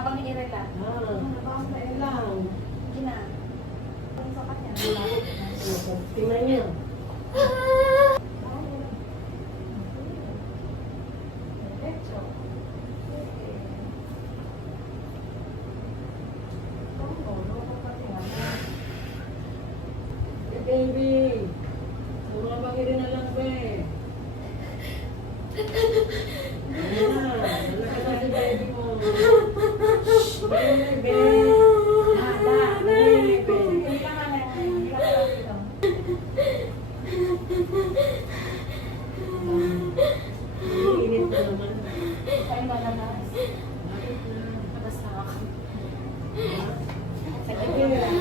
Habang i-relax. Nabang na lang. Gina. Ang sakat niya. Tingnan niyo. Baby, bumabagi rin na lang, be. Ayan na, lalaki na si baby mo. Shhh, baby. Baby. Hindi ka nga na. Hindi ka nga dito. Init na naman. Kain ba naman? Bakit na? Basta ako. Sige.